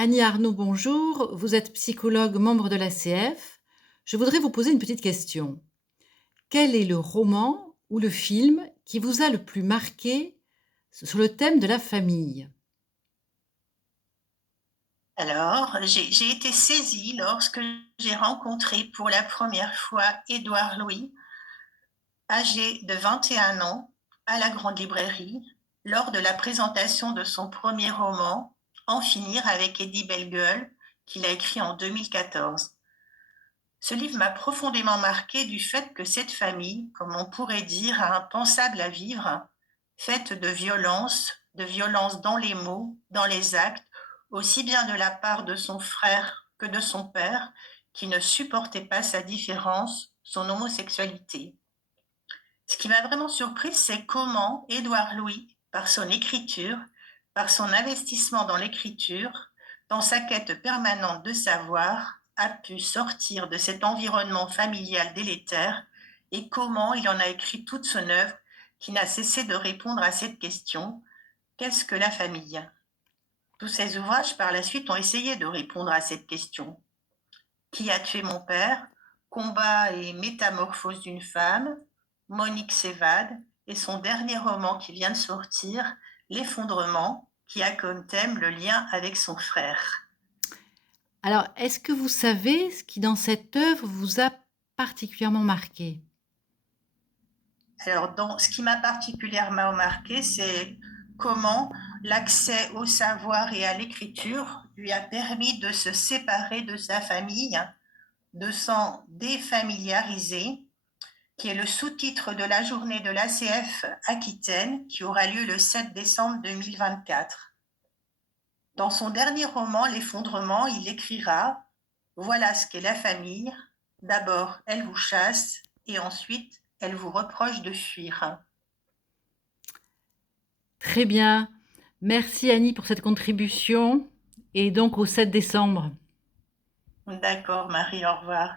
Annie Arnaud, bonjour. Vous êtes psychologue, membre de l'ACF. Je voudrais vous poser une petite question. Quel est le roman ou le film qui vous a le plus marqué sur le thème de la famille? Alors, j'ai été saisie lorsque j'ai rencontré pour la première fois Édouard Louis, âgé de 21 ans, à la Grande Librairie, lors de la présentation de son premier roman, En finir avec Eddie Bellegueule, qu'il a écrit en 2014. Ce livre m'a profondément marqué du fait que cette famille, comme on pourrait dire, a impensable à vivre, faite de violence dans les mots, dans les actes, aussi bien de la part de son frère que de son père, qui ne supportait pas sa différence, son homosexualité. Ce qui m'a vraiment surprise, c'est comment Édouard Louis, par son écriture, par son investissement dans l'écriture, dans sa quête permanente de savoir, a pu sortir de cet environnement familial délétère et comment il en a écrit toute son œuvre qui n'a cessé de répondre à cette question: qu'est-ce que la famille? Tous ses ouvrages par la suite ont essayé de répondre à cette question. Qui a tué mon père? Combat et métamorphose d'une femme, Monique s'évade, et son dernier roman qui vient de sortir, L'effondrement, qui a comme thème le lien avec son frère. Alors, est-ce que vous savez ce qui, dans cette œuvre, vous a particulièrement marqué? Alors, ce qui m'a particulièrement marqué, c'est comment l'accès au savoir et à l'écriture lui a permis de se séparer de sa famille, de s'en défamiliariser, qui est le sous-titre de la journée de l'ACF Aquitaine, qui aura lieu le 7 décembre 2024. Dans son dernier roman, L'effondrement, il écrira: voilà ce qu'est la famille. D'abord, elle vous chasse et ensuite, elle vous reproche de fuir. Très bien. Merci Annie pour cette contribution. Et donc au 7 décembre. D'accord, Marie, au revoir.